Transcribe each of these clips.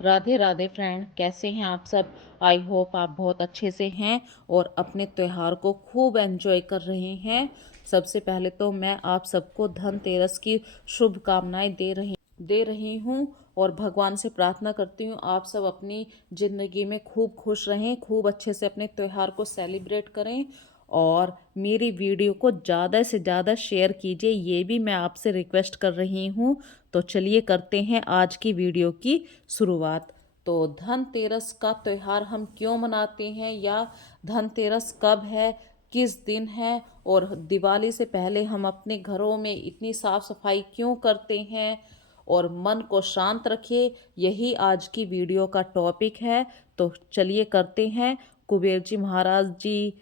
Radhe Radhe friend, कैसे हैं आप सब। आई होप आप बहुत अच्छे से हैं और अपने त्योहार को खूब एंजॉय कर रहे हैं। सबसे पहले तो मैं आप सबको धनतेरस की शुभकामनाएं दे रही हूँ और भगवान से प्रार्थना करती हूँ आप सब अपनी ज़िंदगी में खूब खुश रहें, खूब अच्छे से अपने त्योहार को सेलिब्रेट करें और मेरी वीडियो को ज़्यादा से ज़्यादा शेयर कीजिए, ये भी मैं आपसे रिक्वेस्ट कर रही हूँ। तो चलिए करते हैं आज की वीडियो की शुरुआत। तो धनतेरस का त्यौहार हम क्यों मनाते हैं या धनतेरस कब है, किस दिन है, और दिवाली से पहले हम अपने घरों में इतनी साफ सफाई क्यों करते हैं और मन को शांत रखिए, यही आज की वीडियो का टॉपिक है। तो चलिए करते हैं। कुबेर जी महाराज जी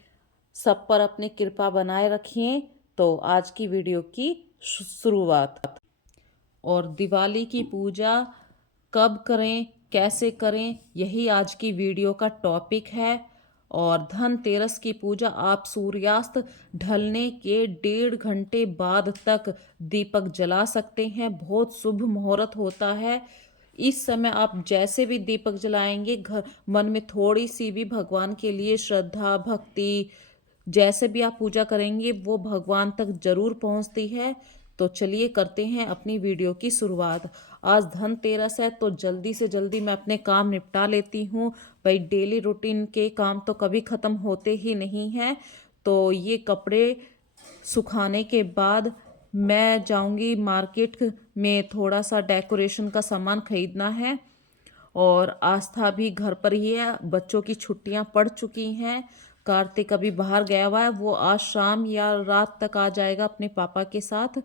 सब पर अपनी कृपा बनाए रखिए। तो आज की वीडियो की शुरुआत। और दिवाली की पूजा कब करें, कैसे करें, यही आज की वीडियो का टॉपिक है। और धनतेरस की पूजा आप सूर्यास्त ढलने के 1.5 घंटे बाद तक दीपक जला सकते हैं। बहुत शुभ मुहूर्त होता है। इस समय आप जैसे भी दीपक जलाएंगे, घर मन में थोड़ी सी भी भगवान के लिए श्रद्धा भक्ति, जैसे भी आप पूजा करेंगे वो भगवान तक जरूर पहुंचती है। तो चलिए करते हैं अपनी वीडियो की शुरुआत। आज धनतेरस है तो जल्दी से जल्दी मैं अपने काम निपटा लेती हूँ। भाई डेली रूटीन के काम तो कभी ख़त्म होते ही नहीं हैं। तो ये कपड़े सुखाने के बाद मैं जाऊंगी मार्केट में, थोड़ा सा डेकोरेशन का सामान खरीदना है। और आस्था भी घर पर ही है, बच्चों की छुट्टियां पड़ चुकी हैं। कार्तिक अभी बाहर गया हुआ है, वो आज शाम या रात तक आ जाएगा अपने पापा के साथ।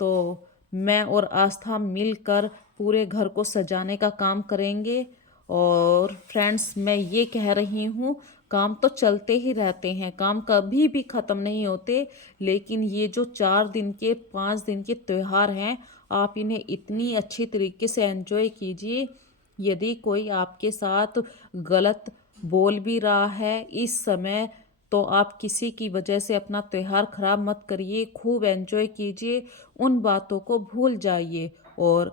तो मैं और आस्था मिलकर पूरे घर को सजाने का काम करेंगे। और फ्रेंड्स, मैं ये कह रही हूँ, काम तो चलते ही रहते हैं, काम कभी भी ख़त्म नहीं होते। लेकिन ये जो 4 दिन के 5 दिन के त्यौहार हैं, आप इन्हें इतनी अच्छी तरीके से एंजॉय कीजिए। यदि कोई आपके साथ गलत बोल भी रहा है इस समय, तो आप किसी की वजह से अपना त्यौहार खराब मत करिए, खूब एंजॉय कीजिए, उन बातों को भूल जाइए और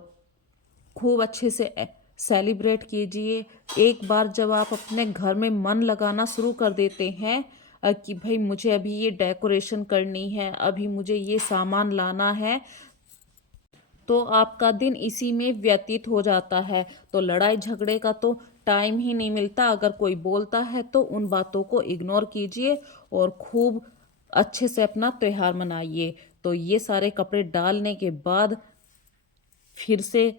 खूब अच्छे से सेलिब्रेट कीजिए। एक बार जब आप अपने घर में मन लगाना शुरू कर देते हैं कि भाई मुझे अभी ये डेकोरेशन करनी है, अभी मुझे ये सामान लाना है, तो आपका दिन इसी में व्यतीत हो जाता है। तो लड़ाई झगड़े का तो टाइम ही नहीं मिलता। अगर कोई बोलता है तो उन बातों को इग्नोर कीजिए और खूब अच्छे से अपना त्यौहार मनाइए। तो ये सारे कपड़े डालने के बाद फिर से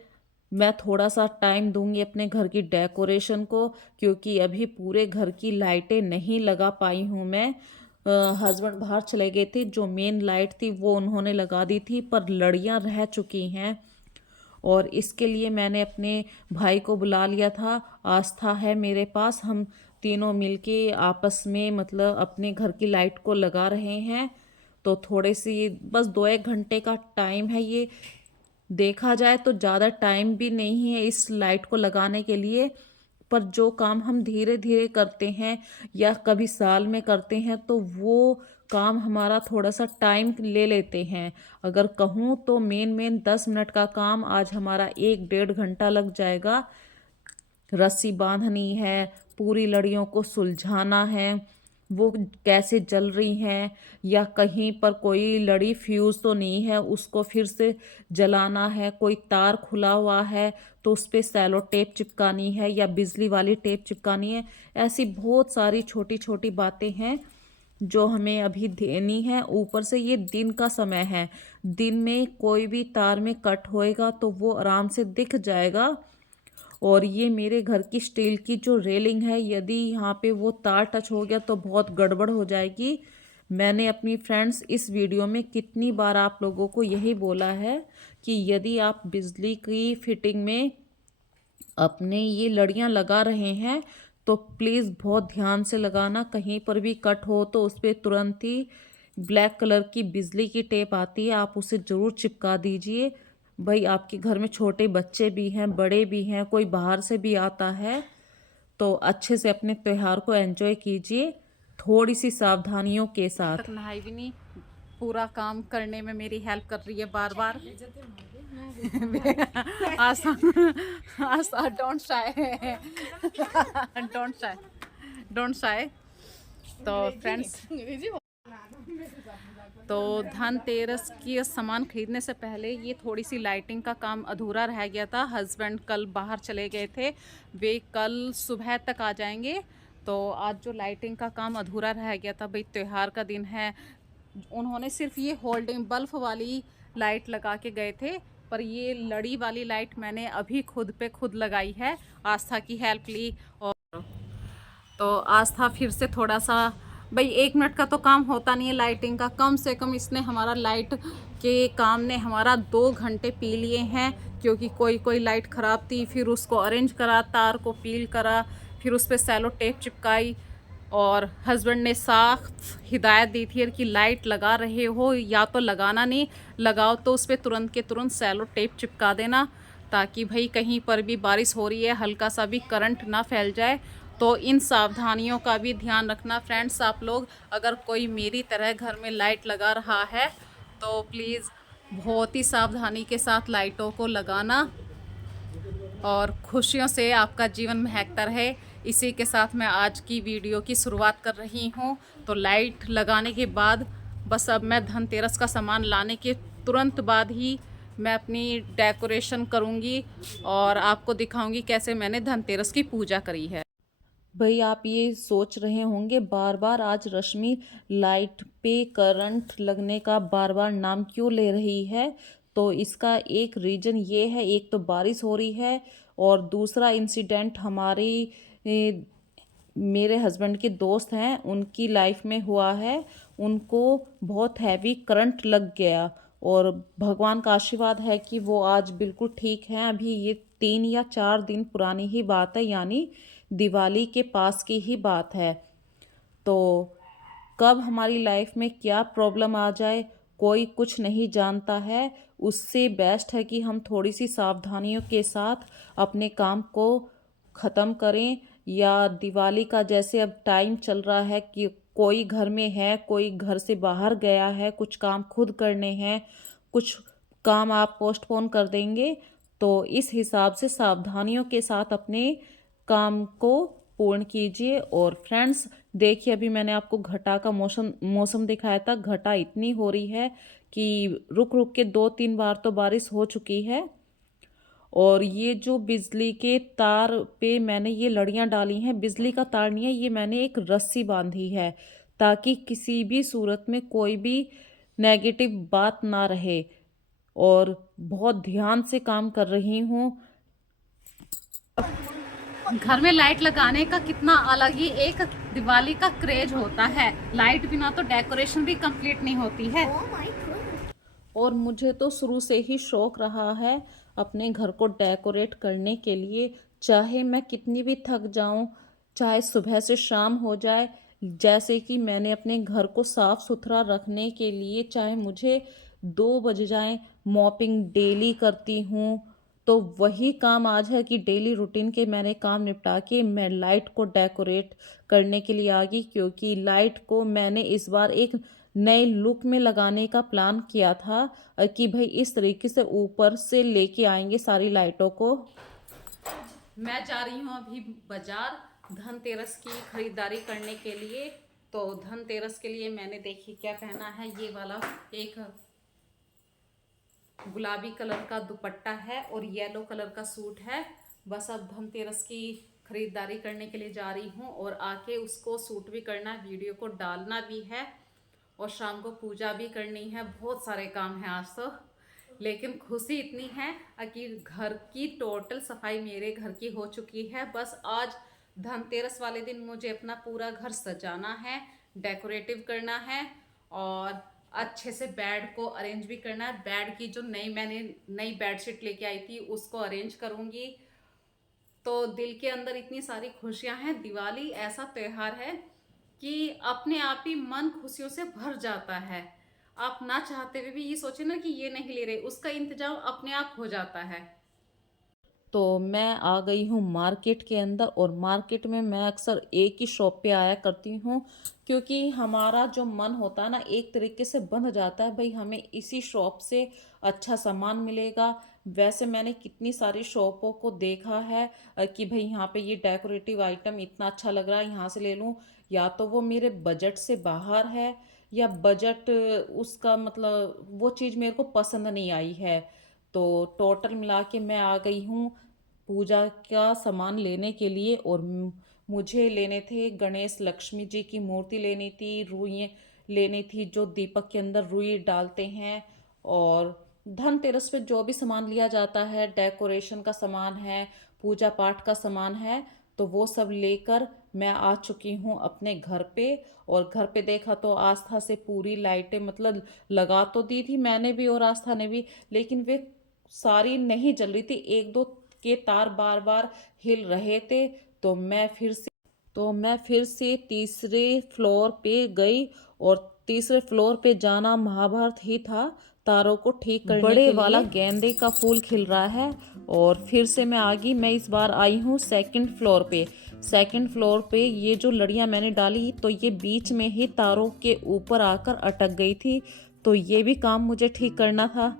मैं थोड़ा सा टाइम दूंगी अपने घर की डेकोरेशन को, क्योंकि अभी पूरे घर की लाइटें नहीं लगा पाई हूँ मैं। हस्बैंड बाहर चले गए थे, जो मेन लाइट थी वो उन्होंने लगा दी थी, पर लड़ियाँ रह चुकी हैं। और इसके लिए मैंने अपने भाई को बुला लिया था। आस्था है मेरे पास, हम तीनों मिलके आपस में मतलब अपने घर की लाइट को लगा रहे हैं। तो थोड़े सी बस 2-1 घंटे का टाइम है ये। देखा जाए तो ज़्यादा टाइम भी नहीं है इस लाइट को लगाने के लिए, पर जो काम हम धीरे धीरे करते हैं या कभी साल में करते हैं तो वो काम हमारा थोड़ा सा टाइम ले लेते हैं। अगर कहूँ तो मेन मेन 10 मिनट का काम आज हमारा 1-1.5 घंटा लग जाएगा। रस्सी बांधनी है, पूरी लड़ियों को सुलझाना है, वो कैसे जल रही हैं, या कहीं पर कोई लड़ी फ्यूज़ तो नहीं है उसको फिर से जलाना है, कोई तार खुला हुआ है तो उस पर सेलो टेप चिपकानी है या बिजली वाली टेप चिपकानी है। ऐसी बहुत सारी छोटी छोटी बातें हैं जो हमें अभी देनी है। ऊपर से ये दिन का समय है, दिन में कोई भी तार में कट होएगा तो वो आराम से दिख जाएगा। और ये मेरे घर की स्टील की जो रेलिंग है, यदि यहाँ पे वो तार टच हो गया तो बहुत गड़बड़ हो जाएगी। मैंने अपनी फ्रेंड्स इस वीडियो में कितनी बार आप लोगों को यही बोला है कि यदि आप बिजली की फिटिंग में अपने ये लड़ियाँ लगा रहे हैं तो प्लीज़ बहुत ध्यान से लगाना। कहीं पर भी कट हो तो उस पर तुरंत ही ब्लैक कलर की बिजली की टेप आती है, आप उसे ज़रूर चिपका दीजिए। भाई आपके घर में छोटे बच्चे भी हैं, बड़े भी हैं, कोई बाहर से भी आता है, तो अच्छे से अपने त्यौहार को एंजॉय कीजिए थोड़ी सी सावधानियों के साथ। तक नहाई भी नहीं, पूरा काम करने में मेरी हेल्प कर रही है बार बार। Asha Asha don't shy don't shy don't shy. तो फ्रेंड्स, तो धनतेरस की सामान खरीदने से पहले ये थोड़ी सी लाइटिंग का काम अधूरा रह गया था। हस्बैंड कल बाहर चले गए थे, वे कल सुबह तक आ जाएंगे। तो आज जो लाइटिंग का काम अधूरा रह गया था, भाई त्यौहार का दिन है, उन्होंने सिर्फ ये होल्डिंग बल्ब वाली लाइट लगा के गए थे, पर ये लड़ी वाली लाइट मैंने अभी खुद पे खुद लगाई है, आस्था की हेल्प ली। और तो आस्था फिर से थोड़ा सा, भाई 1 मिनट का तो काम होता नहीं है लाइटिंग का, कम से कम इसने हमारा लाइट के काम ने हमारा 2 घंटे पी लिए हैं, क्योंकि कोई कोई लाइट ख़राब थी, फिर उसको अरेंज करा, तार को पील करा, फिर उस पर सेलो टेप चिपकाई। और हस्बैंड ने साफ हिदायत दी थी कि लाइट लगा रहे हो या तो लगाना नहीं, लगाओ तो उस पर तुरंत के तुरंत सेलो टेप चिपका देना, ताकि भाई कहीं पर भी बारिश हो रही है हल्का सा भी करंट ना फैल जाए। तो इन सावधानियों का भी ध्यान रखना फ्रेंड्स। आप लोग अगर कोई मेरी तरह घर में लाइट लगा रहा है तो प्लीज़ बहुत ही सावधानी के साथ लाइटों को लगाना, और खुशियों से आपका जीवन महकता रहे। इसी के साथ मैं आज की वीडियो की शुरुआत कर रही हूँ। तो लाइट लगाने के बाद बस अब मैं धनतेरस का सामान लाने के तुरंत बाद ही मैं अपनी डेकोरेशन करूँगी और आपको दिखाऊंगी कैसे मैंने धनतेरस की पूजा करी है। भाई आप ये सोच रहे होंगे बार बार आज रश्मि लाइट पे करंट लगने का बार बार नाम क्यों ले रही है। तो इसका एक रीज़न ये है, एक तो बारिश हो रही है, और दूसरा इंसिडेंट हमारी मेरे हस्बैंड के दोस्त हैं उनकी लाइफ में हुआ है। उनको बहुत हैवी करंट लग गया, और भगवान का आशीर्वाद है कि वो आज बिल्कुल ठीक हैं। अभी ये 3 या 4 दिन पुरानी ही बात है, यानी दिवाली के पास की ही बात है। तो कब हमारी लाइफ में क्या प्रॉब्लम आ जाए कोई कुछ नहीं जानता है। उससे बेस्ट है कि हम थोड़ी सी सावधानियों के साथ अपने काम को ख़त्म करें। या दिवाली का जैसे अब टाइम चल रहा है कि कोई घर में है, कोई घर से बाहर गया है, कुछ काम खुद करने हैं, कुछ काम आप पोस्टपोन कर देंगे। तो इस हिसाब से सावधानियों के साथ अपने काम को पूर्ण कीजिए। और फ्रेंड्स देखिए, अभी मैंने आपको घटा का मौसम मौसम दिखाया था, घटा इतनी हो रही है कि रुक रुक के 2-3 बार तो बारिश हो चुकी है। और ये जो बिजली के तार पे मैंने ये लड़ियां डाली हैं, बिजली का तार नहीं है ये, मैंने एक रस्सी बांधी है ताकि किसी भी सूरत में कोई भी नेगेटिव बात ना रहे। और बहुत ध्यान से काम कर रही हूँ। घर में लाइट लगाने का कितना अलग ही एक दिवाली का क्रेज होता है। लाइट बिना तो डेकोरेशन भी कंप्लीट नहीं होती है। और मुझे तो शुरू से ही शौक रहा है अपने घर को डेकोरेट करने के लिए, चाहे मैं कितनी भी थक जाऊं, चाहे सुबह से शाम हो जाए। जैसे कि मैंने अपने घर को साफ सुथरा रखने के लिए चाहे मुझे 2 बज जाएं, मॉपिंग डेली करती हूँ। तो वही काम आज है कि डेली रूटीन के मैंने काम निपटा के मैं लाइट को डेकोरेट करने के लिए आ गई, क्योंकि लाइट को मैंने इस बार एक नए लुक में लगाने का प्लान किया था, कि भाई इस तरीके से ऊपर से लेके आएंगे सारी लाइटों को। मैं जा रही हूँ अभी बाजार धनतेरस की खरीदारी करने के लिए। तो धनतेरस के लिए मैंने देखी क्या पहना है, ये वाला एक गुलाबी कलर का दुपट्टा है और येलो कलर का सूट है। बस अब धनतेरस की खरीदारी करने के लिए जा रही हूँ, और आके उसको सूट भी करना है, वीडियो को डालना भी है, और शाम को पूजा भी करनी है। बहुत सारे काम हैं आज तो, लेकिन खुशी इतनी है कि घर की टोटल सफाई मेरे घर की हो चुकी है। बस आज धनतेरस वाले दिन मुझे अपना पूरा घर सजाना है, डेकोरेटिव करना है, और अच्छे से बेड को अरेंज भी करना है। बेड की जो मैंने नई बेडशीट लेके आई थी उसको अरेंज करूँगी। तो दिल के अंदर इतनी सारी खुशियाँ हैं। दिवाली ऐसा त्यौहार है कि अपने आप ही मन खुशियों से भर जाता है। आप ना चाहते हुए भी ये सोचे ना कि ये नहीं ले रहे, उसका इंतजाम अपने आप हो जाता है। तो मैं आ गई हूँ मार्केट के अंदर, और मार्केट में मैं अक्सर एक ही शॉप पे आया करती हूँ, क्योंकि हमारा जो मन होता है ना एक तरीके से बंध जाता है, भाई हमें इसी शॉप से अच्छा सामान मिलेगा। वैसे मैंने कितनी सारी शॉपों को देखा है कि भाई यहाँ पे ये डेकोरेटिव आइटम इतना अच्छा लग रहा है, यहाँ से ले लूँ। या तो वो मेरे बजट से बाहर है, या बजट उसका मतलब वो चीज़ मेरे को पसंद नहीं आई है। तो टोटल मिला के मैं आ गई हूँ पूजा का सामान लेने के लिए। और मुझे लेने थे गणेश लक्ष्मी जी की मूर्ति लेनी थी, रुई लेनी थी जो दीपक के अंदर रुई डालते हैं। और धनतेरस पे जो भी सामान लिया जाता है, डेकोरेशन का सामान है, पूजा पाठ का सामान है, तो वो सब लेकर मैं आ चुकी हूँ अपने घर पे। और घर पे देखा तो आस्था से पूरी लाइटें मतलब लगा तो दी थी मैंने भी और आस्था ने भी, लेकिन वे सारी नहीं जल रही थी, एक दो के तार बार बार हिल रहे थे। तो मैं फिर से तीसरे फ्लोर पे गई, और तीसरे फ्लोर पे जाना महाभारत ही था तारों को ठीक करने बड़े के लिए। वाला गेंदे का फूल खिल रहा है। और फिर से मैं आ गई, मैं इस बार आई हूँ सेकंड फ्लोर पे। सेकंड फ्लोर पे ये जो लड़ियाँ मैंने डाली तो ये बीच में ही तारों के ऊपर आकर अटक गई थी, तो ये भी काम मुझे ठीक करना था।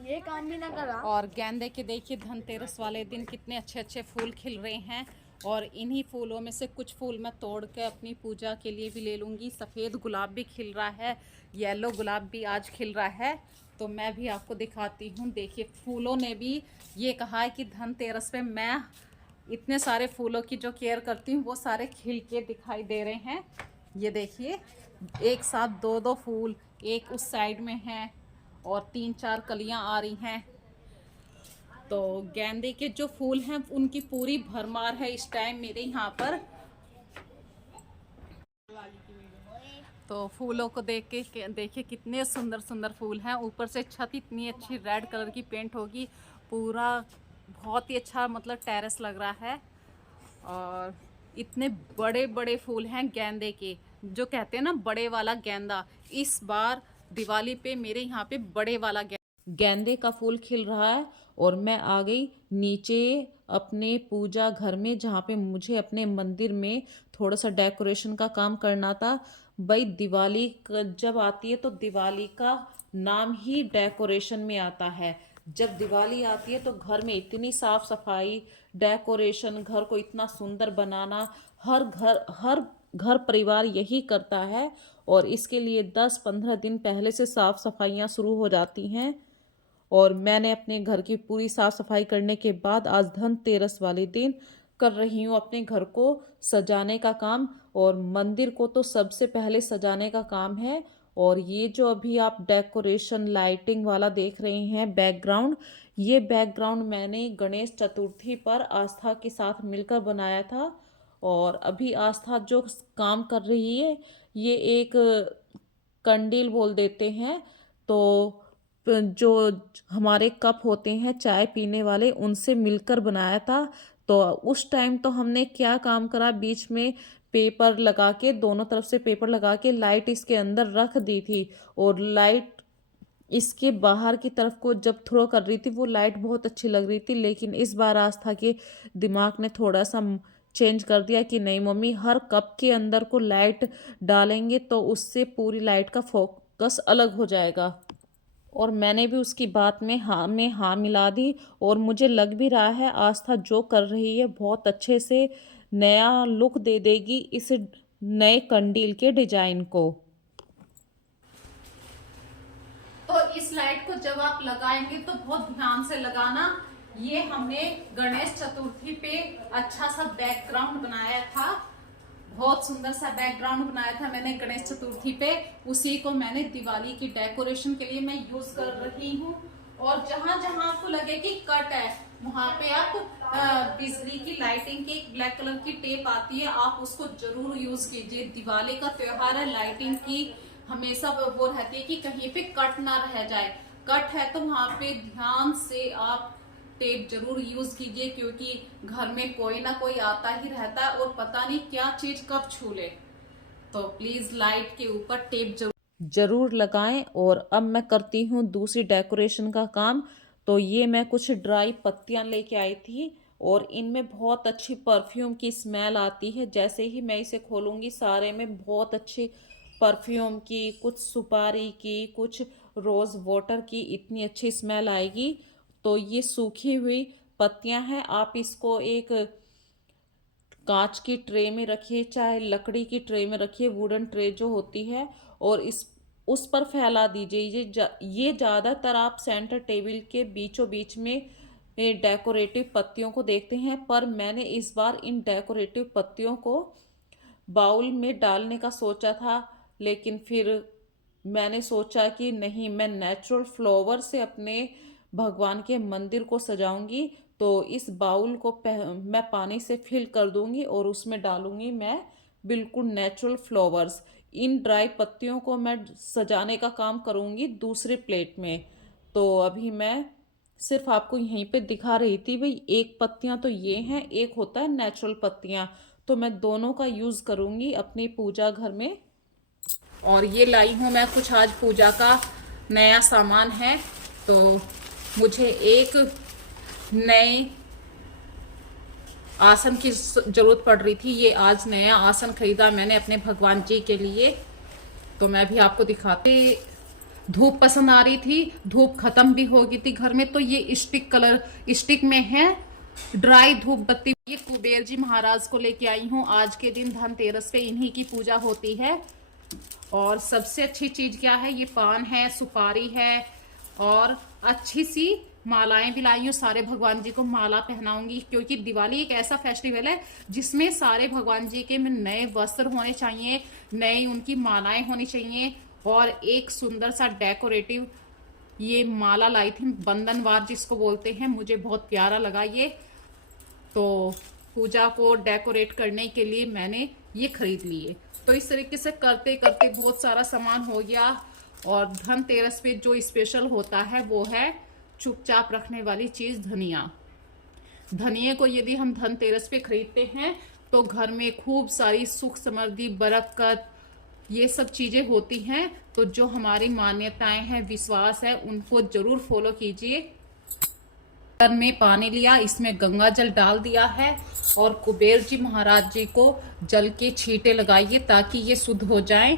ये काम भी ना करा। और गेंदे के देखिए धनतेरस वाले दिन कितने अच्छे अच्छे फूल खिल रहे हैं, और इन्हीं फूलों में से कुछ फूल मैं तोड़ के अपनी पूजा के लिए भी ले लूँगी। सफ़ेद गुलाब भी खिल रहा है, येलो गुलाब भी आज खिल रहा है, तो मैं भी आपको दिखाती हूँ। देखिए फूलों ने भी ये कहा है कि धनतेरस पे मैं इतने सारे फूलों की जो केयर करती हूँ वो सारे खिल के दिखाई दे रहे हैं। ये देखिए एक साथ दो दो फूल एक उस साइड में हैं, और तीन चार कलियां आ रही हैं। तो गेंदे के जो फूल हैं उनकी पूरी भरमार है इस टाइम मेरे यहाँ पर। तो फूलों को देख के देखिए कितने सुंदर सुंदर फूल हैं। ऊपर से छत इतनी अच्छी रेड कलर की पेंट होगी, पूरा बहुत ही अच्छा मतलब टेरेस लग रहा है। और इतने बड़े बड़े फूल हैं गेंदे के, जो कहते हैं ना बड़े वाला गेंदा। इस बार दिवाली पे मेरे यहाँ पे बड़े वाला गेंदे का फूल खिल रहा है। और मैं आ गई नीचे अपने पूजा घर में, जहाँ पे मुझे अपने मंदिर में थोड़ा सा डेकोरेशन का काम करना था। भाई दिवाली जब आती है तो दिवाली का नाम ही डेकोरेशन में आता है। जब दिवाली आती है तो घर में इतनी साफ सफाई, डेकोरेशन, घर को इतना सुंदर बनाना, हर घर परिवार यही करता है। और इसके लिए 10-15 दिन पहले से साफ सफाइयाँ शुरू हो जाती हैं। और मैंने अपने घर की पूरी साफ सफाई करने के बाद आज धनतेरस वाले दिन कर रही हूँ अपने घर को सजाने का काम। और मंदिर को तो सबसे पहले सजाने का काम है। और ये जो अभी आप डेकोरेशन लाइटिंग वाला देख रहे हैं बैकग्राउंड, ये बैकग्राउंड मैंने गणेश चतुर्थी पर आस्था के साथ मिलकर बनाया था। और अभी आस्था जो काम कर रही है ये एक कंडील बोल देते हैं, तो जो हमारे कप होते हैं चाय पीने वाले उनसे मिलकर बनाया था। तो उस टाइम तो हमने क्या काम करा, बीच में पेपर लगा के, दोनों तरफ से पेपर लगा के लाइट इसके अंदर रख दी थी। और लाइट इसके बाहर की तरफ को जब थ्रो कर रही थी वो लाइट बहुत अच्छी लग रही थी। लेकिन इस बार आस्था के दिमाग ने थोड़ा सा चेंज कर दिया कि नहीं मम्मी, हर कप के अंदर को लाइट डालेंगे तो उससे पूरी लाइट का फोकस अलग हो जाएगा। और मैंने भी उसकी बात में हाँ मिला दी। और मुझे लग भी रहा है आस्था जो कर रही है बहुत अच्छे से नया लुक दे देगी इस नए कंडील के डिजाइन को। तो इस इस लाइट को जब आप लगाएंगे तो बहुत ध्यान से लगाना। ये हमने गणेश चतुर्थी पे अच्छा सा बैकग्राउंड बनाया था, बहुत सुंदर सा बैकग्राउंड बनाया था मैंने गणेश चतुर्थी पे। उसी को मैंने दिवाली की डेकोरेशन के लिए मैं यूज कर रही हूँ। और जहां जहां आपको लगे कि कट है वहां पे आप बिजली की लाइटिंग की ब्लैक कलर की टेप आती है, आप उसको जरूर यूज कीजिए। दिवाली का त्योहार है, लाइटिंग की हमेशा वो रहती है कि कहीं पे कट ना रह जाए। कट है तो वहां पे ध्यान से आप टेप जरूर यूज कीजिए, क्योंकि घर में कोई ना कोई आता ही रहता है और पता नहीं क्या चीज कब छू ले। तो प्लीज लाइट के ऊपर टेप जरूर लगाएं। और अब मैं करती हूँ दूसरी डेकोरेशन का काम। तो ये मैं कुछ ड्राई पत्तियां लेके आई थी और इनमें बहुत अच्छी परफ्यूम की स्मेल आती है। जैसे ही मैं इसे खोलूंगी सारे में बहुत अच्छी परफ्यूम की, कुछ सुपारी की, कुछ रोज वाटर की, इतनी अच्छी स्मेल आएगी। तो ये सूखी हुई पत्तियां हैं, आप इसको एक कांच की ट्रे में रखिए, चाहे लकड़ी की ट्रे में रखिए, वुडन ट्रे जो होती है, और इस उस पर फैला दीजिए। ये ज़्यादातर आप सेंटर टेबल के बीचों बीच में डेकोरेटिव पत्तियों को देखते हैं, पर मैंने इस बार इन डेकोरेटिव पत्तियों को बाउल में डालने का सोचा था, लेकिन फिर मैंने सोचा कि नहीं, मैं नेचुरल फ्लावर से अपने भगवान के मंदिर को सजाऊंगी। तो इस बाउल को मैं पानी से फिल कर दूंगी और उसमें डालूंगी मैं बिल्कुल नेचुरल फ्लावर्स। इन ड्राई पत्तियों को मैं सजाने का काम करूंगी दूसरे प्लेट में। तो अभी मैं सिर्फ आपको यहीं पे दिखा रही थी भाई, एक पत्तियां तो ये हैं, एक होता है नेचुरल पत्तियां। तो मैं दोनों का यूज करूंगी अपनी पूजा घर में। और ये लाई हूँ मैं कुछ आज पूजा का नया सामान है। तो मुझे एक नए आसन की जरूरत पड़ रही थी। ये आज नया आसन खरीदा मैंने अपने भगवान जी के लिए। तो मैं भी आपको दिखाती। धूप पसंद आ रही थी, धूप खत्म भी हो गई थी घर में, तो ये स्टिक में है ड्राई धूप बत्ती। ये कुबेर जी महाराज को लेके आई हूँ। आज के दिन धनतेरस पे इन्हीं की पूजा होती है। और सबसे अच्छी चीज क्या है, ये पान है, सुपारी है और अच्छी सी मालाएं भी लाई हूँ। सारे भगवान जी को माला पहनाऊंगी, क्योंकि दिवाली एक ऐसा फेस्टिवल है जिसमें सारे भगवान जी के में नए वस्त्र होने चाहिए, नई उनकी मालाएं होनी चाहिए। और एक सुंदर सा डेकोरेटिव ये माला लाई थी, बंधनवार जिसको बोलते हैं, मुझे बहुत प्यारा लगा ये। तो पूजा को डेकोरेट करने के लिए मैंने ये खरीद लिए। तो इस तरीके से करते करते बहुत सारा सामान हो गया। और धनतेरस पे जो स्पेशल होता है वो है चुपचाप रखने वाली चीज, धनिया। धनिया को यदि हम धनतेरस पे खरीदते हैं तो घर में खूब सारी सुख समृद्धि बरकत ये सब चीजें होती हैं। तो जो हमारी मान्यताएं हैं, विश्वास है, उनको जरूर फॉलो कीजिए। बर्तन में पानी लिया, इसमें गंगा जल डाल दिया है और कुबेर जी महाराज जी को जल के छींटे लगाइए ताकि ये शुद्ध हो जाएं।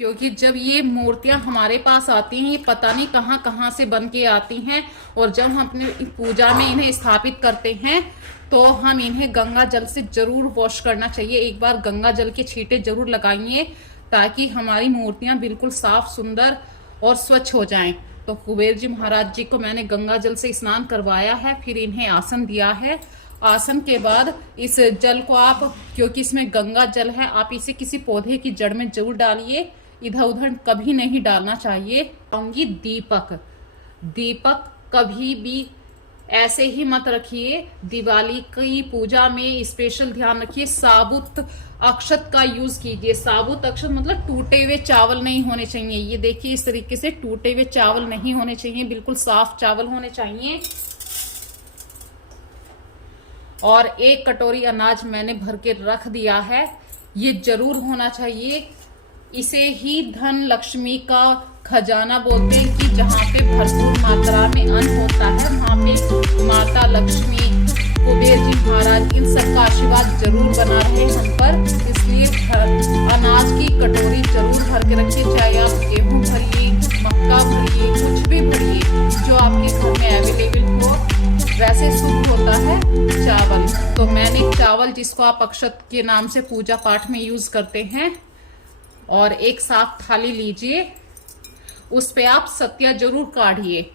क्योंकि जब ये मूर्तियां हमारे पास आती हैं, ये पता नहीं कहाँ कहाँ से बन के आती हैं, और जब हम अपने पूजा में इन्हें स्थापित करते हैं तो हम इन्हें गंगा जल से जरूर वॉश करना चाहिए। एक बार गंगा जल के छींटे जरूर लगाइए ताकि हमारी मूर्तियां बिल्कुल साफ, सुंदर और स्वच्छ हो जाएं। तो कुबेर जी महाराज जी को मैंने गंगा जल से स्नान करवाया है, फिर इन्हें आसन दिया है। आसन के बाद इस जल को आप, क्योंकि इसमें गंगा जल है, आप इसे किसी पौधे की जड़ में जरूर डालिए, इधर उधर कभी नहीं डालना चाहिए। कहूंगी दीपक कभी भी ऐसे ही मत रखिए। दिवाली की पूजा में स्पेशल ध्यान रखिए, साबुत अक्षत का यूज कीजिए। साबुत अक्षत मतलब टूटे हुए चावल नहीं होने चाहिए। ये देखिए इस तरीके से टूटे हुए चावल नहीं होने चाहिए, बिल्कुल साफ चावल होने चाहिए। और एक कटोरी अनाज मैंने भर के रख दिया है, ये जरूर होना चाहिए। इसे ही धन लक्ष्मी का खजाना बोलते हैं कि जहाँ पे भरपूर मात्रा में अन्न होता है वहाँ पे माता लक्ष्मी, कुबेर जी महाराज, इन सब का आशीर्वाद जरूर बना रहे हम पर। इसलिए अनाज की कटोरी जरूर भर के रखिए, चाहे आप गेहूं भरिए, मक्का भरिए, कुछ भी भरिए जो आपके घर में अवेलेबल हो। वैसे शुद्ध होता है चावल, तो मैंने चावल जिसको आप अक्षत के नाम से पूजा पाठ में यूज करते हैं और एक साफ थाली लीजिए, उस पे आप सत्या जरूर काढ़िए।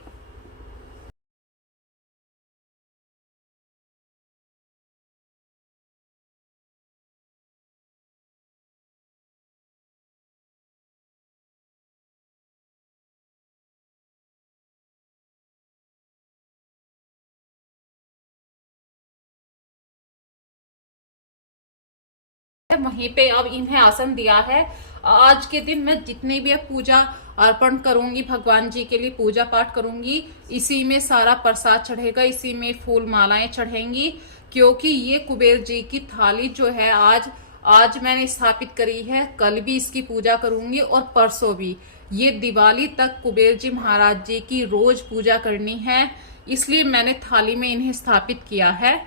वहीं पे अब इन्हें आसन दिया है। आज के दिन मैं जितनी भी पूजा अर्पण करूंगी, भगवान जी के लिए पूजा पाठ करूंगी, इसी में सारा प्रसाद चढ़ेगा, इसी में फूल मालाएं चढ़ेंगी। क्योंकि ये कुबेर जी की थाली जो है आज आज मैंने स्थापित करी है, कल भी इसकी पूजा करूंगी और परसों भी। ये दिवाली तक कुबेर जी महाराज जी की रोज पूजा करनी है, इसलिए मैंने थाली में इन्हें स्थापित किया है।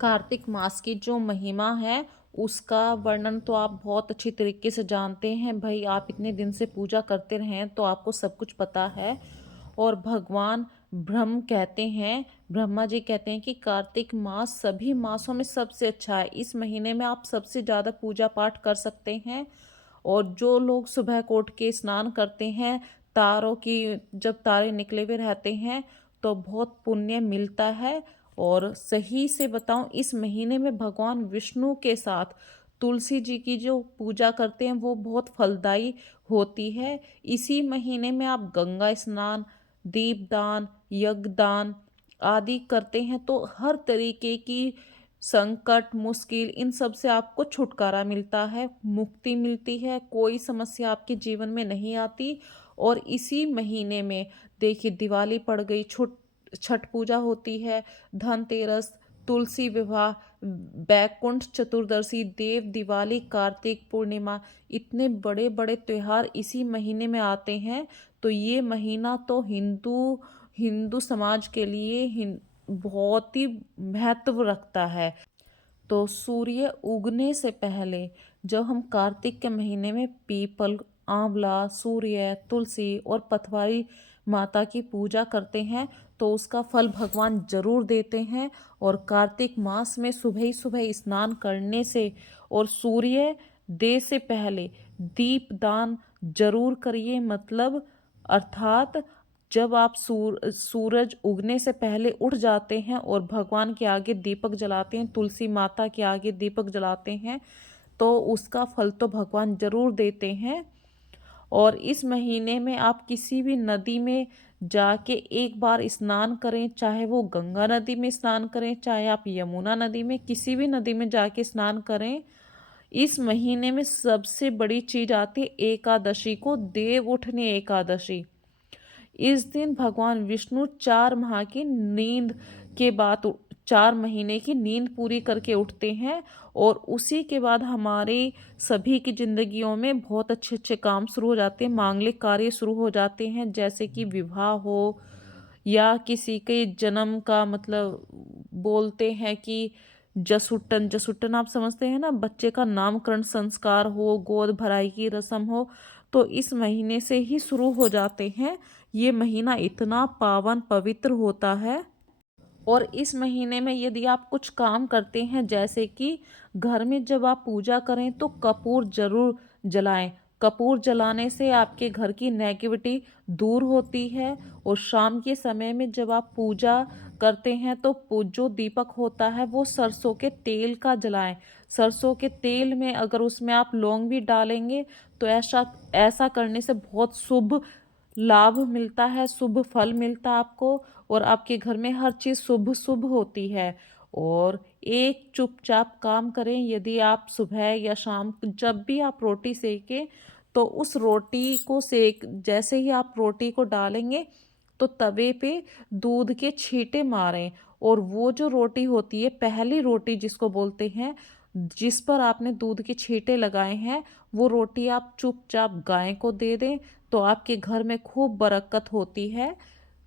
कार्तिक मास की जो महिमा है उसका वर्णन तो आप बहुत अच्छी तरीके से जानते हैं भाई, आप इतने दिन से पूजा करते रहे हैं तो आपको सब कुछ पता है। और भगवान ब्रह्मा जी कहते हैं कि कार्तिक मास सभी मासों में सबसे अच्छा है, इस महीने में आप सबसे ज़्यादा पूजा पाठ कर सकते हैं। और जो लोग सुबह को उठ के स्नान करते हैं, तारों की जब तारे निकले हुए रहते हैं तो बहुत पुण्य मिलता है। और सही से बताऊं, इस महीने में भगवान विष्णु के साथ तुलसी जी की जो पूजा करते हैं वो बहुत फलदायी होती है। इसी महीने में आप गंगा स्नान, दीपदान, यज्ञदान आदि करते हैं तो हर तरीके की संकट, मुश्किल, इन सब से आपको छुटकारा मिलता है, मुक्ति मिलती है, कोई समस्या आपके जीवन में नहीं आती। और इसी महीने में देखिए दिवाली पड़ गई, छठ पूजा होती है, धनतेरस, तुलसी विवाह, बैकुंठ चतुर्दशी, देव दिवाली, कार्तिक पूर्णिमा, इतने बड़े बड़े त्योहार इसी महीने में आते हैं। तो ये महीना तो हिंदू हिंदू समाज के लिए बहुत ही महत्व रखता है। तो सूर्य उगने से पहले जब हम कार्तिक के महीने में पीपल, आंवला, सूर्य, तुलसी और पथवारी माता की पूजा करते हैं तो उसका फल भगवान जरूर देते हैं। और कार्तिक मास में सुबह ही सुबह स्नान करने से और सूर्य दे से पहले दीप दान जरूर करिए, मतलब अर्थात जब आप सूरज उगने से पहले उठ जाते हैं और भगवान के आगे दीपक जलाते हैं, तुलसी माता के आगे दीपक जलाते हैं, तो उसका फल तो भगवान जरूर देते हैं। और इस महीने में आप किसी भी नदी में जाके एक बार स्नान करें, चाहे वो गंगा नदी में स्नान करें, चाहे आप यमुना नदी में, किसी भी नदी में जाके स्नान करें। इस महीने में सबसे बड़ी चीज आती है एकादशी को, देव उठनी एकादशी। इस दिन भगवान विष्णु 4 माह की नींद के बाद 4 महीने की नींद पूरी करके उठते हैं। और उसी के बाद हमारे सभी की जिंदगियों में बहुत अच्छे अच्छे काम शुरू हो जाते हैं, मांगलिक कार्य शुरू हो जाते हैं, जैसे कि विवाह हो या किसी के जन्म का, मतलब बोलते हैं कि जसुट्टन जसुट्टन आप समझते हैं ना, बच्चे का नामकरण संस्कार हो, गोद भराई की रस्म हो, तो इस महीने से ही शुरू हो जाते हैं। ये महीना इतना पावन पवित्र होता है। और इस महीने में यदि आप कुछ काम करते हैं, जैसे कि घर में जब आप पूजा करें तो कपूर जरूर जलाएं। कपूर जलाने से आपके घर की नेगेटिविटी दूर होती है। और शाम के समय में जब आप पूजा करते हैं तो जो दीपक होता है वो सरसों के तेल का जलाएं। सरसों के तेल में अगर उसमें आप लौंग भी डालेंगे तो ऐसा ऐसा करने से बहुत शुभ लाभ मिलता है, शुभ फल मिलता है आपको। और आपके घर में हर चीज़ शुभ शुभ होती है। और एक चुपचाप काम करें, यदि आप सुबह या शाम जब भी आप रोटी सेकें तो उस रोटी को जैसे ही आप रोटी को डालेंगे तो तवे पे दूध के छींटे मारें। और वो जो रोटी होती है, पहली रोटी जिसको बोलते हैं, जिस पर आपने दूध के छींटे लगाए हैं, वो रोटी आप चुपचाप गाय को दे दें तो आपके घर में खूब बरकत होती है।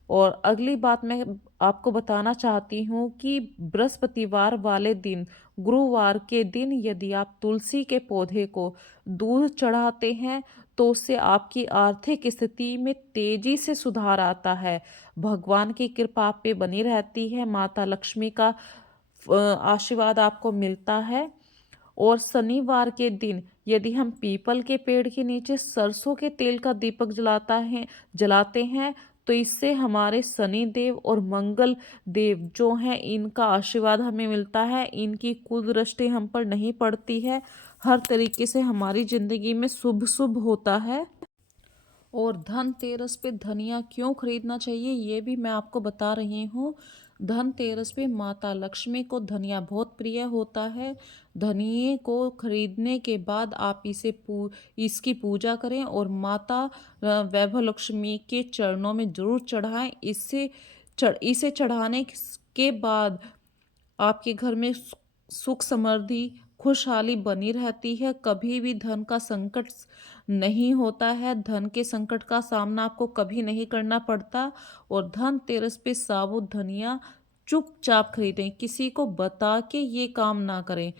और अगली बात मैं आपको बताना चाहती हूँ कि बृहस्पतिवार वाले दिन, गुरुवार के दिन यदि आप तुलसी के पौधे को दूध चढ़ाते हैं तो उससे आपकी आर्थिक स्थिति में तेजी से सुधार आता है, भगवान की कृपा आप पे बनी रहती है, माता लक्ष्मी का आशीर्वाद आपको मिलता है। और शनिवार के दिन यदि हम पीपल के पेड़ के नीचे सरसों के तेल का दीपक जलाते हैं तो इससे हमारे शनि देव और मंगल देव जो हैं इनका आशीर्वाद हमें मिलता है। इनकी कुदृष्टि हम पर नहीं पड़ती है। हर तरीके से हमारी जिंदगी में शुभ शुभ होता है। और धनतेरस पे धनिया क्यों खरीदना चाहिए ये भी मैं आपको बता रही हूँ। धनतेरस पे माता लक्ष्मी को धनिया बहुत प्रिय होता है। धनिये को खरीदने के बाद आप इसकी पूजा करें और माता वैभव लक्ष्मी के चरणों में जरूर चढ़ाएं। इसे चढ़ाने के बाद आपके घर में सुख समृद्धि खुशहाली बनी रहती है। कभी भी धन का संकट नहीं होता है। धन के संकट का सामना आपको कभी नहीं करना पड़ता। और धनतेरस पे साबुत धनिया चुपचाप खरीदें, किसी को बता के ये काम ना करें।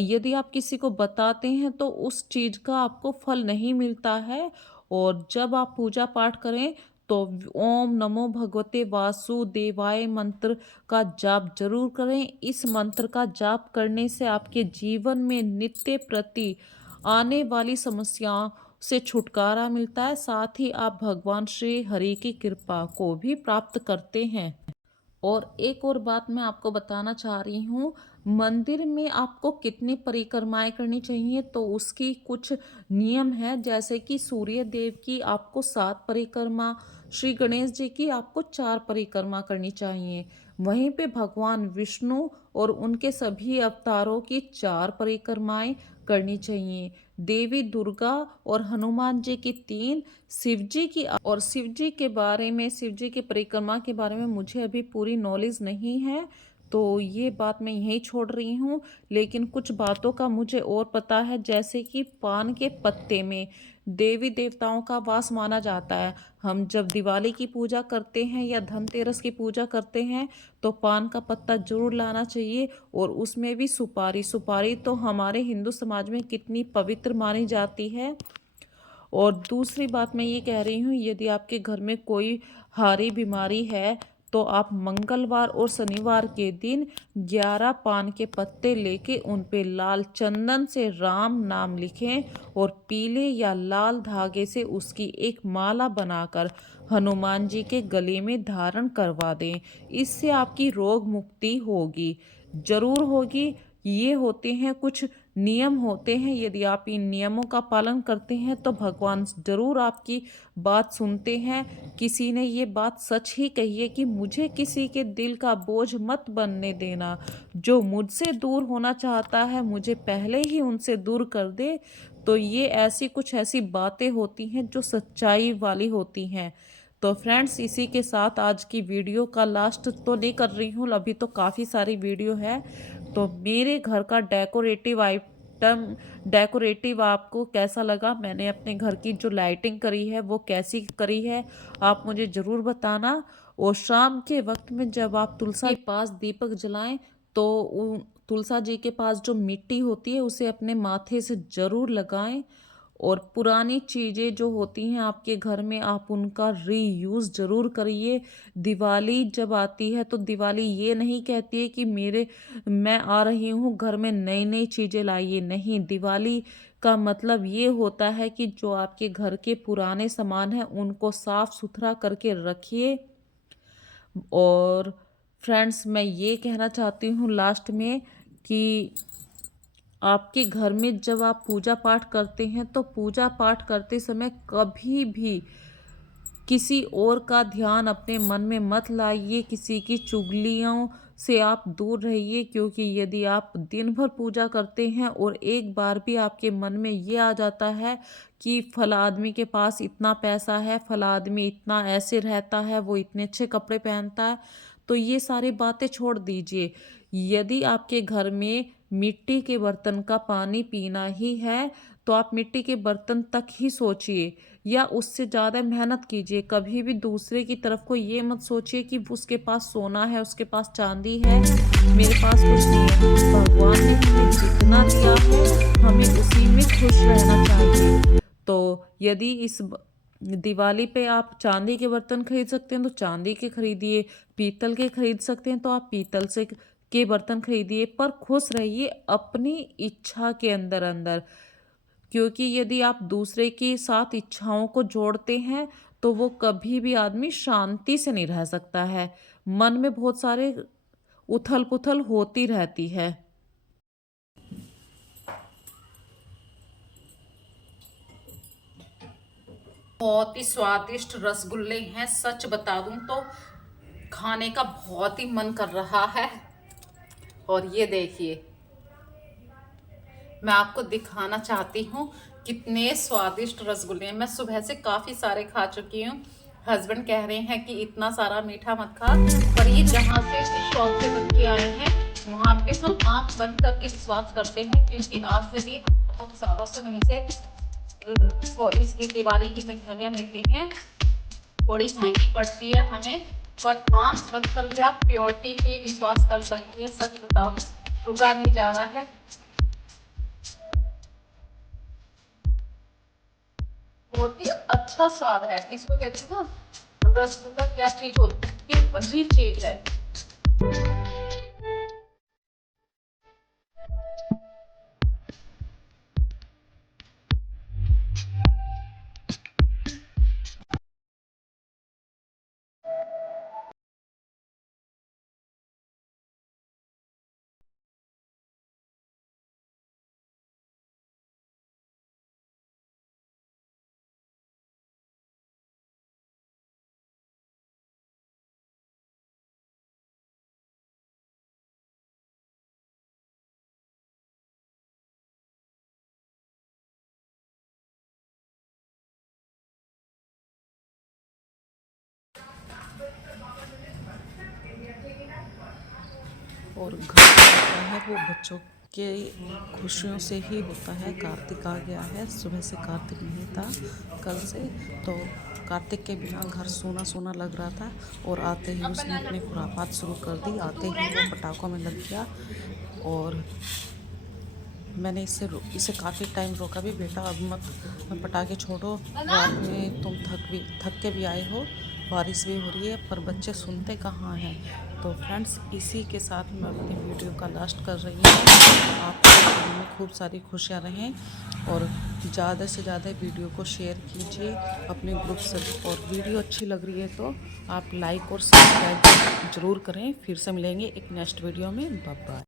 यदि आप किसी को बताते हैं तो उस चीज का आपको फल नहीं मिलता है। और जब आप पूजा पाठ करें तो ओम नमो भगवते वासुदेवाय मंत्र का जाप जरूर करें। इस मंत्र का जाप करने से आपके जीवन में नित्य प्रति आने वाली समस्याओं से छुटकारा मिलता है। साथ ही आप भगवान श्री हरि की कृपा को भी प्राप्त करते हैं। और एक और बात मैं आपको बताना चाह रही हूँ, मंदिर में आपको कितनी परिक्रमाएं करनी चाहिए तो उसकी कुछ नियम है। जैसे कि सूर्य देव की आपको 7 परिक्रमा, श्री गणेश जी की आपको 4 परिक्रमा करनी चाहिए। वहीं पे भगवान विष्णु और उनके सभी अवतारों की 4 परिक्रमाएं करनी चाहिए। देवी दुर्गा और हनुमान जी की 3, शिव जी की परिक्रमा के बारे में मुझे अभी पूरी नॉलेज नहीं है तो ये बात मैं यहीं छोड़ रही हूँ। लेकिन कुछ बातों का मुझे और पता है, जैसे कि पान के पत्ते में देवी देवताओं का वास माना जाता है। हम जब दिवाली की पूजा करते हैं या धनतेरस की पूजा करते हैं तो पान का पत्ता जरूर लाना चाहिए। और उसमें भी सुपारी तो हमारे हिंदू समाज में कितनी पवित्र मानी जाती है। और दूसरी बात मैं ये कह रही हूँ, यदि आपके घर में कोई हारी बीमारी है तो आप मंगलवार और शनिवार के दिन 11 पान के पत्ते लेके उन पे लाल चंदन से राम नाम लिखें और पीले या लाल धागे से उसकी एक माला बनाकर हनुमान जी के गले में धारण करवा दें। इससे आपकी रोग मुक्ति होगी, जरूर होगी। ये होते हैं कुछ नियम होते हैं। यदि आप इन नियमों का पालन करते हैं तो भगवान जरूर आपकी बात सुनते हैं। किसी ने ये बात सच ही कही है कि मुझे किसी के दिल का बोझ मत बनने देना। जो मुझसे दूर होना चाहता है मुझे पहले ही उनसे दूर कर दे। तो ये ऐसी बातें होती हैं जो सच्चाई वाली होती हैं। तो फ्रेंड्स, इसी के साथ आज की वीडियो का लास्ट तो नहीं कर रही हूँ, अभी तो काफ़ी सारी वीडियो है। तो मेरे घर का डेकोरेटिव आपको कैसा लगा, मैंने अपने घर की जो लाइटिंग करी है वो कैसी करी है, आप मुझे ज़रूर बताना। और शाम के वक्त में जब आप तुलसा के पास दीपक जलाएं तो तुलसा जी के पास जो मिट्टी होती है उसे अपने माथे से ज़रूर लगाएं। और पुरानी चीज़ें जो होती हैं आपके घर में आप उनका रीयूज़ ज़रूर करिए। दिवाली जब आती है तो दिवाली ये नहीं कहती है कि मैं आ रही हूँ घर में नई नई चीज़ें लाइए, नहीं। दिवाली का मतलब ये होता है कि जो आपके घर के पुराने सामान हैं उनको साफ सुथरा करके रखिए। और फ्रेंड्स, मैं ये कहना चाहती हूँ लास्ट में कि आपके घर में जब आप पूजा पाठ करते हैं तो पूजा पाठ करते समय कभी भी किसी और का ध्यान अपने मन में मत लाइए। किसी की चुगलियों से आप दूर रहिए, क्योंकि यदि आप दिन भर पूजा करते हैं और एक बार भी आपके मन में ये आ जाता है कि फला आदमी के पास इतना पैसा है, फला आदमी इतना ऐसे रहता है, वो इतने अच्छे कपड़े पहनता है, तो ये सारी बातें छोड़ दीजिए। यदि आपके घर में मिट्टी के बर्तन का पानी पीना ही है तो आप मिट्टी के बर्तन तक ही सोचिए या उससे ज़्यादा मेहनत कीजिए। कभी भी दूसरे की तरफ को ये मत सोचिए कि उसके पास सोना है, उसके पास चांदी है, मेरे पास कुछ नहीं है। भगवान ने हमें जितना दिया है हमें उसी में खुश रहना चाहिए। तो यदि इस दिवाली पे आप चांदी के बर्तन खरीद सकते हैं तो चांदी के खरीदिए, पीतल के खरीद सकते हैं तो आप पीतल के बर्तन खरीदिए, पर खुश रहिए अपनी इच्छा के अंदर अंदर। क्योंकि यदि आप दूसरे के साथ इच्छाओं को जोड़ते हैं तो वो कभी भी आदमी शांति से नहीं रह सकता है। मन में बहुत सारे उथल पुथल होती रहती है। बहुत ही स्वादिष्ट रसगुल्ले हैं, सच बता दूं तो खाने का बहुत ही मन कर रहा है। और ये देखिए, मैं आपको दिखाना चाहती हूँ कितने स्वादिष्ट रसगुल्ले हैं। मैं सुबह से काफ़ी सारे खा चुकी हूँ। हस्बैंड कह रहे हैं कि इतना सारा मीठा मत खा, पर ये जहाँ से इस शौक से बन के आए हैं वहाँ पे हम आँख बंद करके विश्वास करते हैं, क्योंकि आज से भी बहुत सालों से वहीं से और इसकी दिवाली की मिठाइयाँ मिलती हैं। थोड़ी महंगी पड़ती है हमें, पर आँख बंद करके आप प्योरिटी पे विश्वास कर सकते हैं। सच बताओ, रुका नहीं जा रहा है। बहुत ही अच्छा स्वाद है। इसको कहते हैं ना, रसगुल्ला क्या चीज होती है, ये वही चीज है। और घर जो होता है वो बच्चों के खुशियों से ही होता है। कार्तिक आ गया है, सुबह से कार्तिक नहीं था, कल से, तो कार्तिक के बिना घर सूना सूना लग रहा था। और आते ही उसने अपनी खुरापात शुरू कर दी, आते ही वो पटाखों में लग गया। और मैंने इसे काफ़ी टाइम रोका भी, बेटा अब मत पटाखे छोड़ो, रात में तुम थक के भी आए हो, बारिश भी हो रही है, पर बच्चे सुनते कहाँ हैं। तो फ्रेंड्स, इसी के साथ मैं अपनी वीडियो का लास्ट कर रही हूँ। आपके जीवन में खूब सारी खुशियाँ रहें और ज़्यादा से ज़्यादा वीडियो को शेयर कीजिए अपने ग्रुप से। और वीडियो अच्छी लग रही है तो आप लाइक और सब्सक्राइब ज़रूर करें। फिर से मिलेंगे एक नेक्स्ट वीडियो में। Bye bye.